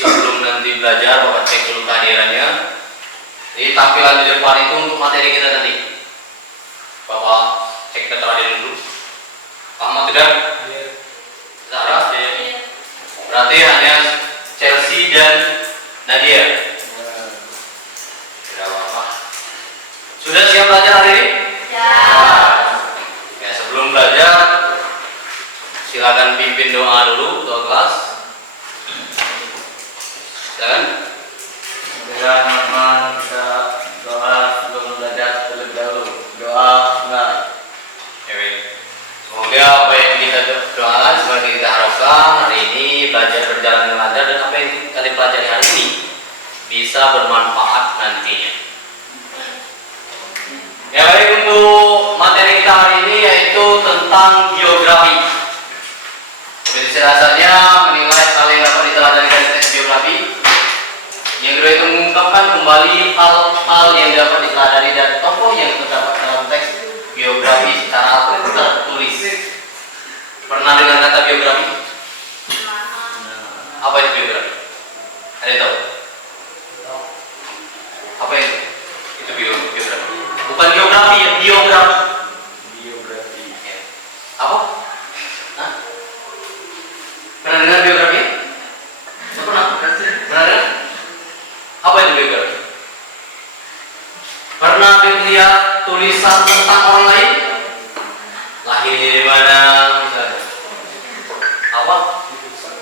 sebelum nanti belajar, Bapak cek dulu kehadirannya. Jadi tampilan di depan itu untuk materi kita nanti. Bapak cek terhadiri dulu. Ahmad tidak? Zara? Berarti hanya Chelsea dan Nadia. Tidak apa-apa. Sudah siap belajar hari ini? Ya. Ya, sebelum belajar silakan pimpin doa dulu, doa kelas. Silakan. Ya, teman-teman, kita doa sebelum belajar terlebih dahulu. Doa enggak. Ya, baik. Semoga apa yang kita doakan seperti kita harapkan hari ini belajar berjalan dengan lancar dan apa yang kalian pelajari hari ini bisa bermanfaat nantinya. Ya baik, untuk materi kita hari ini yaitu tentang geografi. Seperti dasarnya menilai kalian dapat diteladani dari teks geografi. Yang kedua itu mengungkapkan kembali hal-hal yang dapat diteladani dari tokoh yang terdapat dalam teks geografi secara tertulis. Pernah dengar kata geografi? Apa itu geografi? Ada yang tahu? Apa itu? Itu geografi. Bukan geografi ya, biografi. Biografi. Ya. Apa? Hah? Pernah dengar biografi? Tidak pernah? Pernah dengar? Apa itu biografi? Pernah lihat tulisan tentang orang lain? Lahirnya di mana? Misalnya. Apa?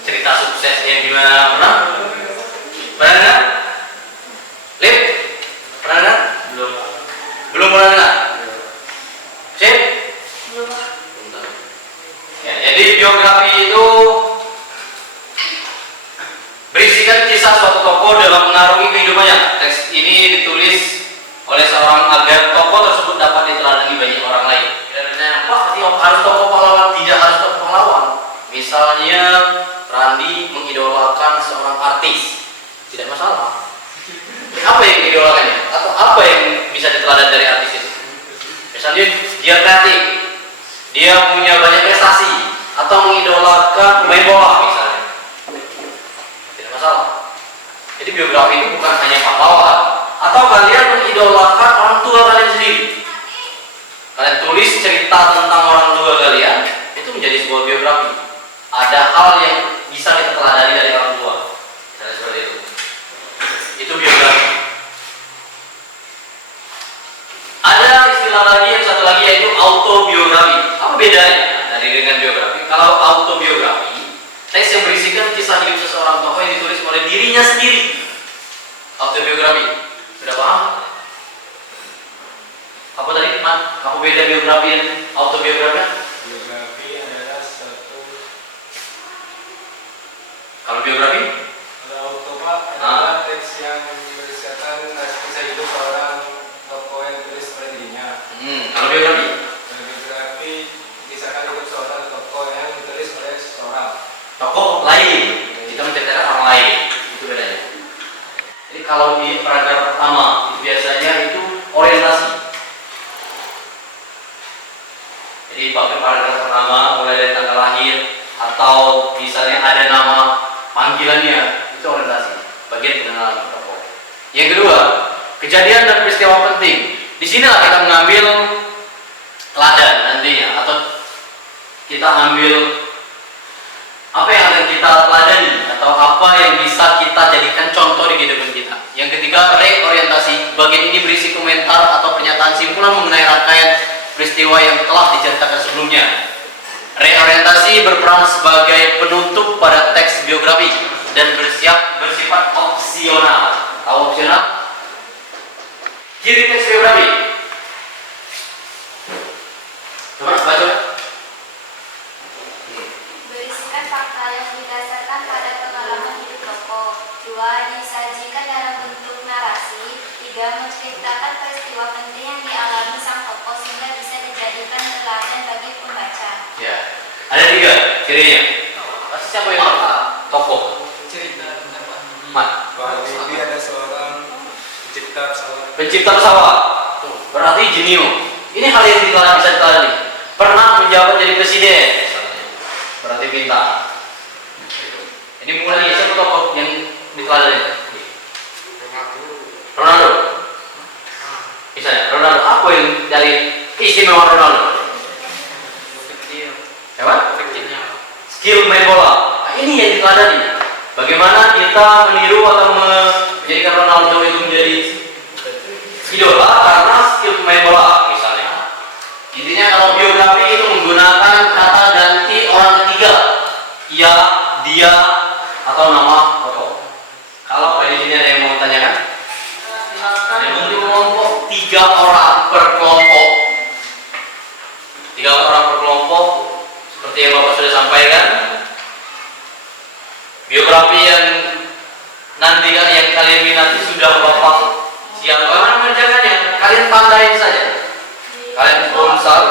Cerita suksesnya gimana? Pernah? Pernah dengar? Lip? Pernah dengar? Belum. Belum pernah dengar? Sip? Belum. Ya, jadi biografi itu berisikan kisah suatu tokoh dalam mengarungi kehidupannya. Teks ini ditulis oleh seorang agar tokoh tersebut dapat diteladani banyak orang lain. Dan apa? Harus tokoh pahlawan, tidak harus tokoh pahlawan. Misalnya Randi mengidolakan seorang artis, tidak masalah. Apa yang diidolakannya? Atau apa yang bisa diteladani dari artis itu? Misalnya dia kreatif, dia punya banyak prestasi, atau mengidolakan pemain bola misalnya, tidak masalah. Jadi biografi itu bukan hanya pahlawan, atau kalian mengidolakan orang tua kalian sendiri. Kalian tulis cerita tentang orang tua kalian, itu menjadi sebuah biografi. Ada hal yang bisa kita teladani dari orang tua, misalnya seperti itu. Itu biografi. Ada istilah lagi, yang satu lagi yaitu autobiografi. Apa bedanya dari dengan biografi? Kalau autobiografi, teks yang berisikan kisah hidup seseorang tokoh yang ditulis oleh dirinya sendiri. Autobiografi. Sudah paham? Apa tadi? Apa beda biografi dan autobiografi? Biografi adalah satu. Kalau biografi? Kalau auto pak adalah teks yang berisikan kisah hidup seorang tokoh yang ditulis oleh dirinya. Kalau biografi? Dan biografi kisahkan hidup seorang tokoh yang ditulis oleh seseorang. Tokoh lain. Kita menceritakan orang lain. Itu bedanya. Jadi kalau di paragraf pertama itu biasanya itu orientasi. Jadi pakai paragraf pertama mulai dari tanggal lahir atau misalnya ada nama panggilannya, itu orientasi, bagian pengenalan tokoh. Yang kedua, kejadian dan peristiwa penting. Di sinilah kita mengambil teladan nantinya, atau kita ambil apa yang akan kita teladani atau apa yang bisa kita jadikan contoh di kehidupan kita. Yang ketiga, reorientasi. Bagian ini berisi komentar atau pernyataan simpulan mengenai rangkaian peristiwa yang telah diceritakan sebelumnya. Reorientasi berperan sebagai penutup pada teks biografi dan bersifat opsional. Tahu opsional? Ciri teks biografi. Coba baca. Berisikan fakta yang didasarkan pada pengalaman hidup tokoh. 2. Disajikan dalam bentuk narasi. 3. Menceritakan peristiwa penting yang dialami sang tokoh sehingga bisa dijadikan teladan bagi pembaca. Ya, ada 3 cirinya. Pasti siapa yang tokoh? Cerita tentang Mat. Pak Habibie ada seorang pencipta pesawat. Pencipta pesawat. Tuh, berarti genio. Ini hal yang bisa diteladani. Pernah menjabat jadi presiden. Berarti pintar. Ini mulai siapa tokoh yang diteladani? Ronaldo. Misalnya Ronaldo, apa yang dari istimewa Ronaldo? Apa? Skill main bola. Nah, ini yang diteladani. Bagaimana kita meniru atau menjadikan Ronaldo itu menjadi idola karena skill main bola misalnya. Intinya kalau biografi itu menggunakan kata ganti orang ketiga, ia, dia, atau nama tokoh. Kalau di sini ada yang mau tanyakan? Untuk kelompok 3 orang per kelompok. 3 orang per kelompok, seperti yang Bapak sudah sampaikan. Biografi yang nanti yang kalian minati sudah Bapak siapkan mengerjakannya. Kalian tandain saja. Kalian unsur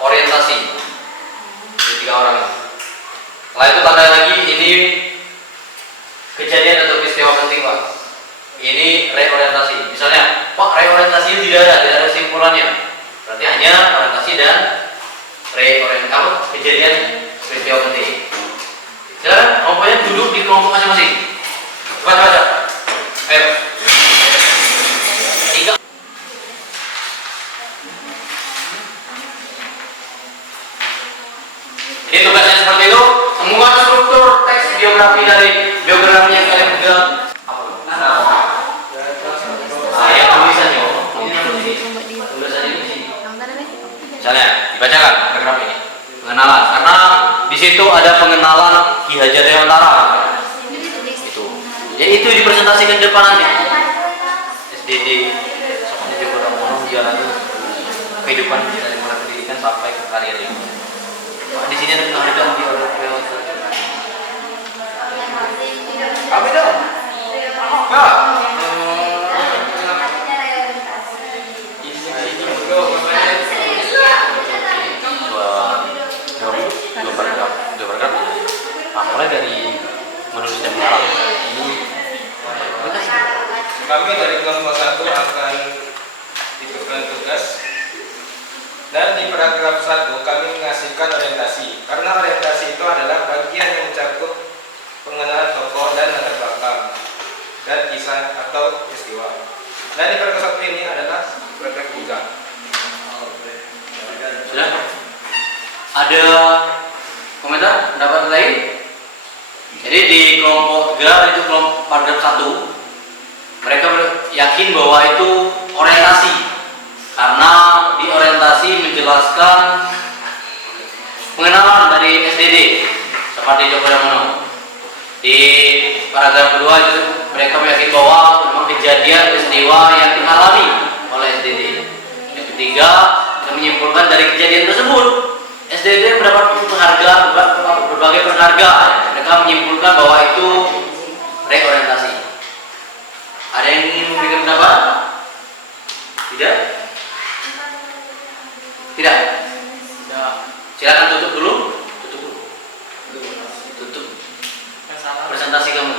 orientasi. Jadi 3 orang. Setelah itu tanda lagi ini kejadian atau peristiwa penting Pak. Ini reorientasi. Misalnya, Pak reorientasi tidak ada simpulannya. Berarti hanya orientasi dan reorientasi kejadian peristiwa penting. Silakan, kelompoknya duduk di kelompok masing-masing. Baca. Ayo. 3. Jadi tugasnya seperti itu. Semua struktur teks biografi dari biografi yang kalian pegang. Saya tulisannya. Tulisannya di sini. Misalnya dibacakan biografi ini. Pengenalan. Karena di situ ada pengenalan Ki Hajar Dewantara. Itu. Jadi itu dipresentasikan di depan nanti. SDD. Soalnya juga orang mau jalan kehidupan dari mulai pendidikan sampai ke karir ini. Di sini ada penghargaan di oleh lewat. Kami dong. Pak. Mulai dari menulis dan mengarang. Kami dari kelompok 1 akan diberikan tugas. Dan di paragraf 1 kami mengasihkan orientasi. Karena orientasi itu adalah bagian yang mencakup pengenalan tokoh dan latar belakang dan kisah atau peristiwa. Dan di paragraf 1 ini adalah paragraf 3. Sudah? Ada komentar, pendapat lain? Jadi di kelompok 3 itu kelompok paragraf 1 mereka yakin bahwa itu orientasi karena di orientasi menjelaskan pengenalan dari SDD seperti Joko Damono. Di paragraf kedua itu mereka meyakini bahwa memang kejadian peristiwa yang dialami oleh SDD. Yang ketiga, yang menyimpulkan dari kejadian tersebut SDD mendapat penghargaan, berbagai penghargaan. Mereka menyimpulkan bahwa itu reorientasi. Ada yang ingin memberikan pendapat? Tidak? Tidak? Silakan tutup dulu. Tutup. Presentasi kamu.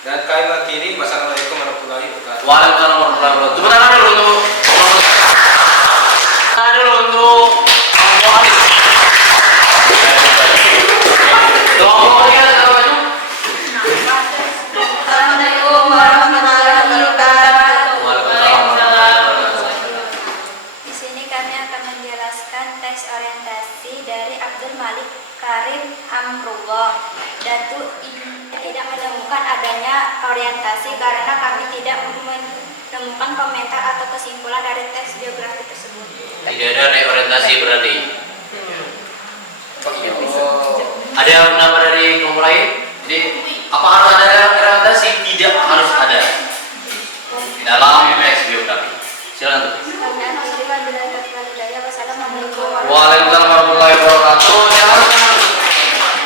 Dan kami mengakhiri. Wassalamualaikum warahmatullahi wabarakatuh. Waalaikumsalam warahmatullahi wabarakatuh. Tepuk tangan dulu untuk kelompoknya sekarang maju. Assalamualaikum warahmatullahi wabarakatuh. Di sini kami akan menjelaskan teks orientasi dari Abdul Malik Karim Amrullah. Datu tidak menemukan adanya orientasi karena kami tidak menemukan komentar atau kesimpulan dari teks biografi tersebut. Tidak ada reorientasi berarti. Ada pendapat dari kelompok lain? Jadi apa harus ada reorientasi? Tidak harus ada di dalam teks biografi. Silakan. Waalaikumsalam warahmatullahi wabarakatuh.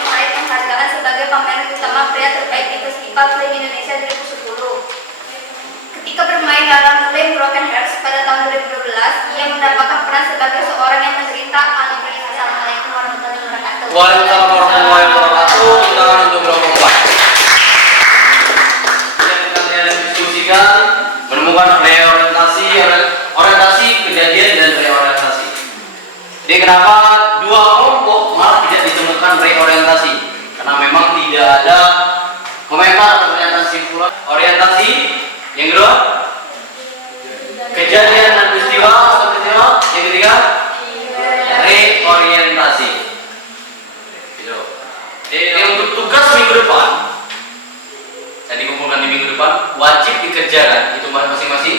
Meraih penghargaan sebagai pameran utama pria terbaik di Festival Film Indonesia 2010. Ketika bermain dalam film Broken Hearts pada tahun 2012, ia mendapatkan peran sebagai seorang yang menderita anemia. Assalamualaikum warahmatullahi wabarakatuh. Waalaikumsalam warahmatullahi wabarakatuh. Silakan untuk kelompok 4. Yang kalian diskusikan menemukan orientasi kejadian dan reorientasi. Jadi kenapa 2 kelompok malah tidak ditemukan reorientasi? Karena memang tidak ada komentar atau kesimpulan. Orientasi. Yang kedua, kejadian dan peristiwa atau peristiwa. Yang ketiga, reorientasi. Gitu. Jadi untuk tugas minggu depan, saya dikumpulkan di minggu depan, wajib dikerjakan itu masing-masing,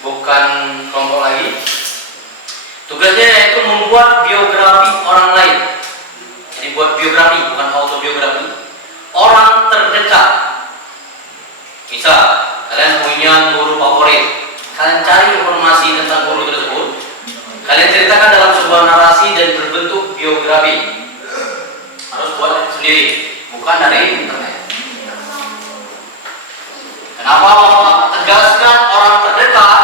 bukan kelompok lagi. Tugasnya yaitu membuat biografi orang lain. Jadi buat biografi, bukan autobiografi. Orang terdekat. Misal, kalian punya guru favorit. Kalian cari informasi tentang guru tersebut. Kalian ceritakan dalam sebuah narasi dan berbentuk biografi. Harus buat sendiri, bukan dari internet. Kenapa tegaskan orang terdekat?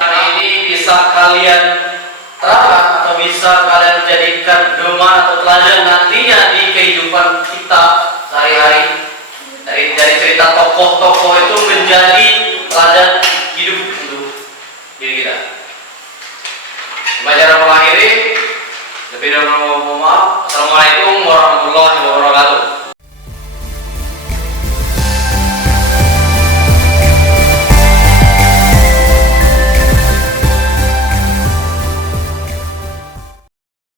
Karena ini bisa kalian terapkan atau bisa kalian jadikan pedoman atau teladan nantinya di kehidupan kita sehari-hari. Dari cerita tokoh-tokoh itu menjadi teladan hidup untuk diri kita. Cara mengakhiri lebih dahulu